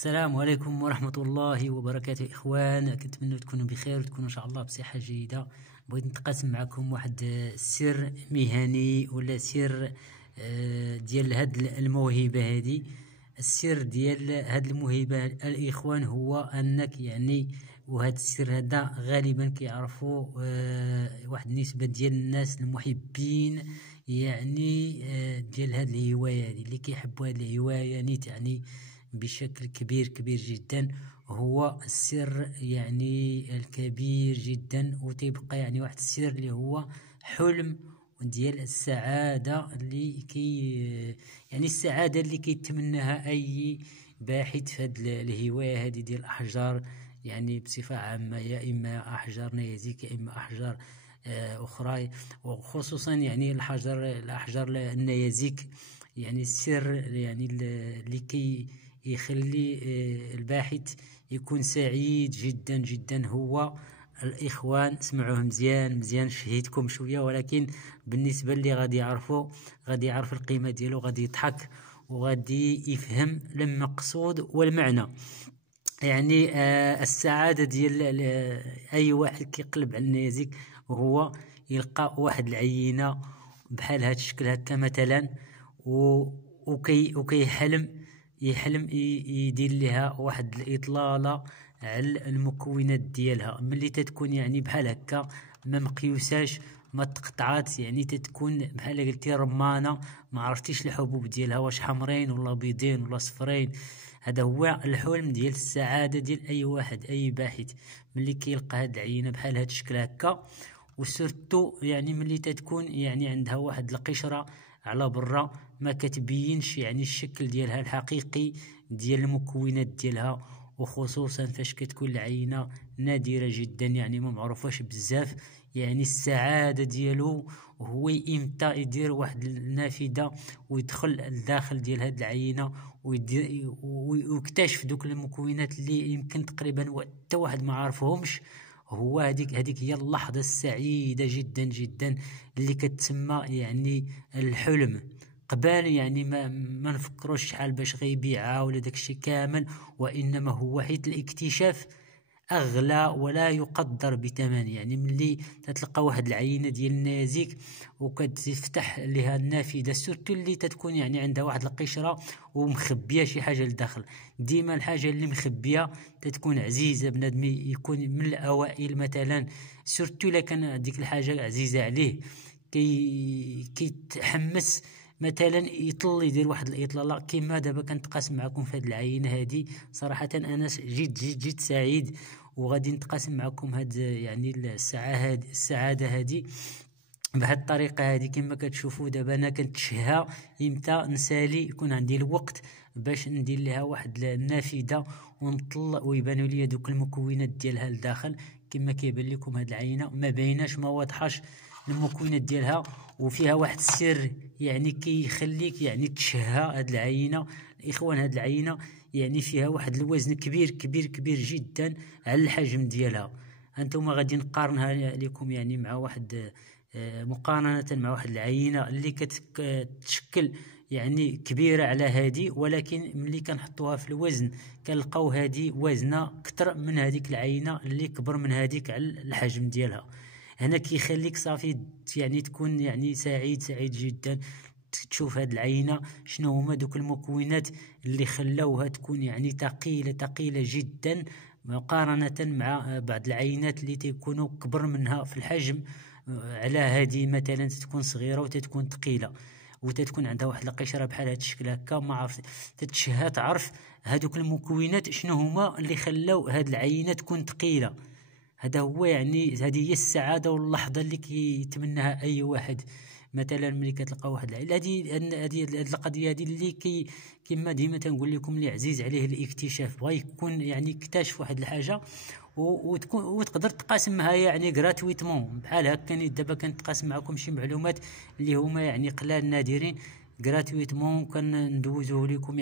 السلام عليكم ورحمة الله وبركاته. إخوان، كنتمنى تكونوا بخير وتكونوا إن شاء الله بصحة جيدة. بغيت نتقاسم معكم واحد سر مهني ولا سر ديال هاد الموهبة هادي. السر ديال هاد الموهبة الإخوان هو أنك وهاد السر هذا غالبا كيعرفوا واحد النسبة ديال الناس المحبين ديال هاد الهواية هادي، اللي كيحبوا هاد الهواية بشكل كبير جدا. هو السر الكبير جدا، وتيبقى واحد السر اللي هو حلم ديال السعادة السعادة اللي كيتمناها أي باحث في هذه الهواية هذه ديال الأحجار، بصفة عامة، يا إما أحجار نيازك يا إما أحجار أخرى، وخصوصا الأحجار النيازك. السر اللي يخلي الباحث يكون سعيد جدا جدا هو الإخوان. اسمعوه مزيان شهيتكم شوية، ولكن بالنسبة اللي غادي يعرف القيمة ديالو، غادي يضحك وغادي يفهم المقصود والمعنى. السعادة ديال أي واحد كيقلب على النيازك وهو يلقى واحد العينة بحال هاد الشكل هكا مثلا، وكيحلم يدير لها واحد الإطلالة على المكونات ديالها. ملي تتكون بحال هكا ما مقيوساش، ما تقطعات، تتكون بحال قلتي رمانة، ما عرفتيش الحبوب ديالها واش حمرين ولا بيضين ولا صفرين. هذا هو الحلم ديال السعادة ديال أي واحد، أي باحث، ملي كيلقى هاد العينة بحال هاد الشكل هكا. وسورتو ملي تتكون عندها واحد القشرة على برا ما كتبينش الشكل ديالها الحقيقي ديال المكونات ديالها، وخصوصا فاش كتكون العينة نادرة جدا، ما معروفاش بزاف. السعادة ديالو هو امتى يدير واحد النافذة ويدخل لداخل ديال هاد العينة ويكتشف دوك المكونات اللي يمكن تقريبا حتى واحد ما عارفهمش. هو هذيك هي اللحظة السعيدة جدا جدا اللي كتسمى الحلم. قبال ما نفكروش شحال باش غيبيعها ولا داكشي كامل، وإنما هو حيت الاكتشاف أغلى ولا يقدر بثمن. ملي تتلقى واحد العينة ديال النيازك وكتفتح لها النافذة، سورتو اللي تتكون عندها واحد القشرة ومخبية شي حاجة لداخل، ديما الحاجة اللي مخبية تتكون عزيزة بنادم يكون من الأوائل مثلا، سورتو إلا كان ديك الحاجة عزيزة عليه، كيتحمس مثلا يطل يدير واحد الاطلاله. كما دابا كنتقاسم معكم في هذه العينه هذه. صراحه انا جيت سعيد، وغادي نتقاسم معكم هاد السعاده هذه بهذه الطريقه هذه. كما كتشوفوا دابا انا كنتشهى امتى نسالي يكون عندي الوقت باش ندير لها واحد النافذه ونطل ويبانوا لي دوك المكونات ديالها لداخل. كما كيبان لكم هاد العينه ما بايناش، ما واضحاش المكونات ديالها، وفيها واحد السر كيخليك تشهى هاد العينه. الاخوان، هاد العينه فيها واحد الوزن كبير جدا على الحجم ديالها. انتم غادي نقارنها لكم مع واحد مقارنه مع واحد العينه اللي كتشكل كبيره على هذه، ولكن ملي كنحطوها في الوزن كنلقاو هذه وزنها اكثر من هذيك العينه اللي كبر من هذيك على الحجم ديالها. هنا كيخليك صافي تكون سعيد جدا. تشوف هاد العينه شنو هما دوك المكونات اللي خلاوها تكون ثقيله جدا، مقارنه مع بعض العينات اللي تيكونوا كبر منها في الحجم على هذه مثلا تكون صغيره وتتكون ثقيله، وتتكون عندها واحد القشره بحال هذا الشكل هكا. ما عرفت تتشهى تعرف هذوك المكونات شنو هما اللي خلاو هاد العينه تكون ثقيله. هذا هو هذه هي السعاده واللحظه اللي كيتمناها اي واحد. مثلا ملي كتلقى واحد العيله، هذه القضيه هذه اللي كما ديما تنقول لكم اللي عزيز عليه الاكتشاف، بغى يكون اكتشف واحد الحاجه وتقدر تقاسم معها غراتويتمون بحال هكا. دابا كنتقاسم معكم شي معلومات اللي هما قلال نادرين غراتويتمون، كندوزوه لكم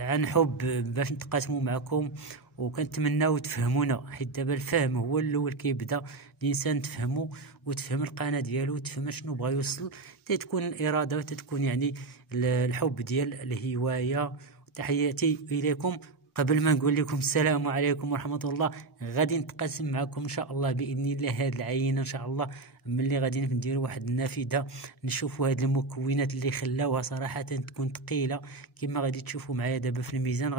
عن حب باش نتقاسموا معكم، وكنتمناو تفهمونا، حيت دابا الفهم هو الاول كيبدا الانسان تفهمو وتفهم القناه ديالو وتفهم شنو بغا يوصل، تتكون الاراده وتتكون الحب ديال الهوايه تحياتي اليكم. قبل ما نقول لكم السلام عليكم ورحمه الله، غادي نتقاسم معكم ان شاء الله باذن الله هذه العينه. ان شاء الله ملي غادي نديروا واحد النافذه نشوفوا هذه المكونات اللي خلاوها صراحه تكون ثقيله. كما غادي تشوفوا معايا دابا في الميزان،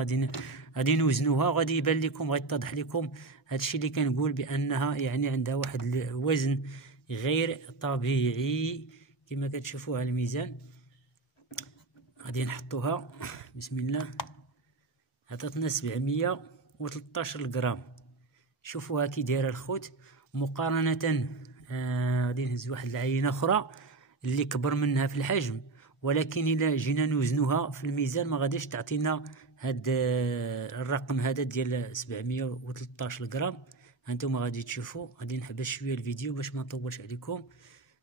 غادي نوزنوها وغادي يبان لكم، غادي يتضح لكم هذا الشيء اللي كنقول بانها يعني عندها واحد الوزن غير طبيعي. كما كتشوفوا على الميزان غادي نحطوها بسم الله، عطاتنا 713 غرام. شوفوها كي دايره الخوت مقارنه. غادي نهز واحد العينه اخرى اللي كبر منها في الحجم، ولكن الا جينا نوزنوها في الميزان ما غاديش تعطينا هاد الرقم هذا ديال 713 غرام. هانتوما غادي تشوفوا. غادي نحبس شويه الفيديو باش ما نطولش عليكم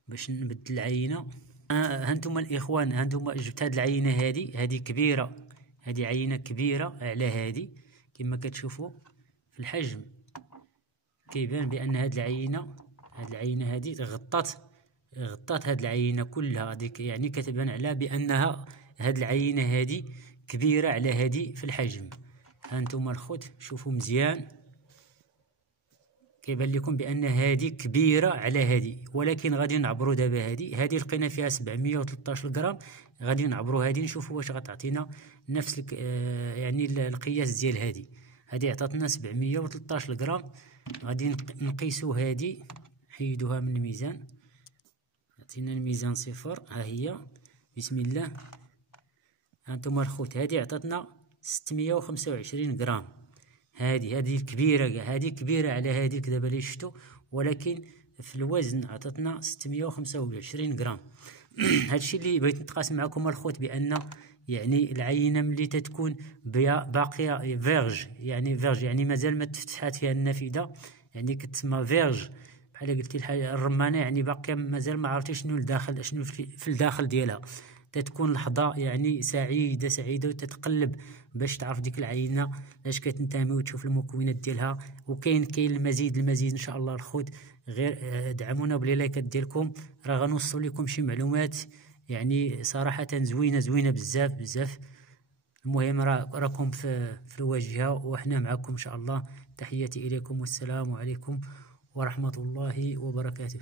باش نبدل العينه. هانتوما الاخوان، هانتوما جبت هاد العينه هذه كبيره، هذه عينه كبيره على هذه. كما كتشوفوا في الحجم كيبان بان هاد العينه هذه غطات هاد العينه كلها. هذيك يعني كتبان على بانها هاد العينه هذه كبيره على هذه في الحجم. هانتوما الخوت شوفوا مزيان، كيبان لكم بان هذه كبيره على هذه. ولكن غادي نعبروا دابا هذه لقينا فيها 713 غرام، غادي نعبروا هذه نشوفوا واش غتعطينا نفس يعني القياس ديال هذه عطاتنا 713 غرام. غادي نقيسوا هذه، نحيدوها من الميزان، عطينا الميزان صفر. ها هي بسم الله. هانتوما الخوت هذه عطاتنا 625 غرام. هذه كبيره كاع، هذه كبيره على هذيك دابا اللي شفتوا، ولكن في الوزن عطاتنا 625 غرام. هادشي اللي بغيت نتقاسم معكم الخوت، بان يعني العينه ملي تتكون باقيه فيرج، يعني مازال ما تفتحات فيها النافذه، يعني كتسمى فيرج بحال قلتي الحاجه الرمانه، يعني باقيه مازال ما عرفتي شنو الداخل، شنو في الداخل ديالها. تتكون لحظه يعني سعيده وتتقلب باش تعرف ديك العينه لاش كتنتمي وتشوف المكونات ديالها. وكاين المزيد ان شاء الله الخوت. غير دعمونا باللايكات ديالكم، راه غنوصل لكم شي معلومات يعني صراحه زوينه بزاف. المهم راكم في الواجهه وحنا معكم ان شاء الله. تحياتي اليكم والسلام عليكم ورحمه الله وبركاته.